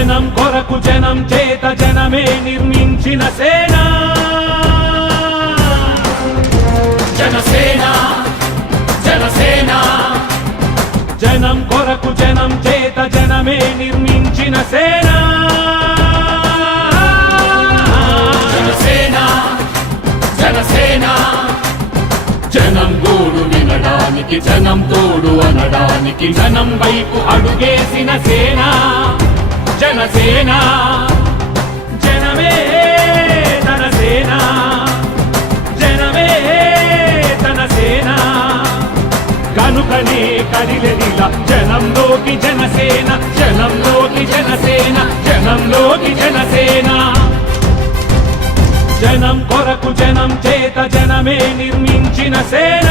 జనం కొరకు జనం చేత జనమే నిర్మించిన సేన జనసేన జనసేన జనం కొరకు జనం చేత జనమే నిర్మించిన సేన జనసేన జనసేన జనం గోడు వినడానికి జనం తోడు అనడానికి జనం వైపు అడుగేసిన సేన జనసేన జనమే తన సేన జనమే తన సేన కనుకనే కదిలెదిలా జనంలోకి జనసేన జనంలోకి జనసేన జనంలోకి జనసేన జనం కొరకు జనం చేత జనమే నిర్మించిన సేన